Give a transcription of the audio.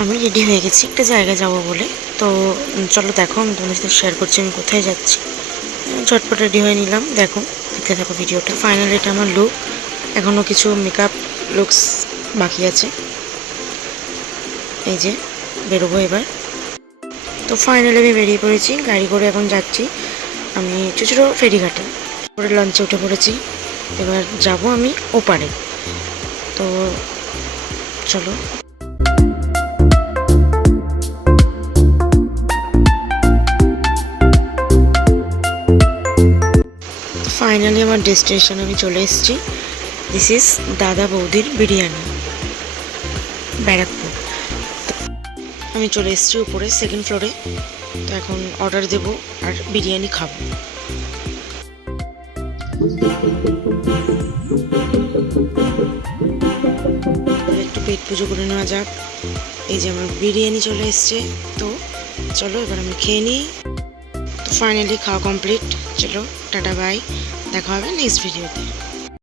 আমি রেডি হয়ে গেছি একটা জায়গায় যাব বলে। তো চলো দেখো, আমি তোমাদের সাথে শেয়ার করছি আমি কোথায় যাচ্ছি। ঝটপট রেডি হয়ে নিলাম, দেখো দেখতে থাকো ভিডিওটা। ফাইনালি এটা আমার লুক, এখনও কিছু মেকআপ লুকস বাকি আছে। এই যে বেরোবো এবার। তো ফাইনালি আমি বেরিয়ে পড়েছি, গাড়ি করে এখন যাচ্ছি আমি চুচুড়ো ফেরিঘাটে। পরে লঞ্চে উঠে পড়েছি, এবার যাব আমি ওপারে। তো চলো। ফাইনালি আমার ডেস্টিনেশন আমি চলে এসেছি। দিস ইজ দাদা বৌদির বিরিয়ানি, ব্যারাকপুর। আমি চলে এসেছি উপরে সেকেন্ড ফ্লোরে। তো এখন অর্ডার দেব আর বিরিয়ানি খাবো। একটু পেট পুজো করে নেওয়া যাক। এই যে আমার বিরিয়ানি চলে এসছে, তো চলো এবার আমি খেয়ে নিই। তো ফাইনালি খাওয়া কমপ্লিট। চলো টাটা বাই, দেখা হবে নেক্সট ভিডিওতে।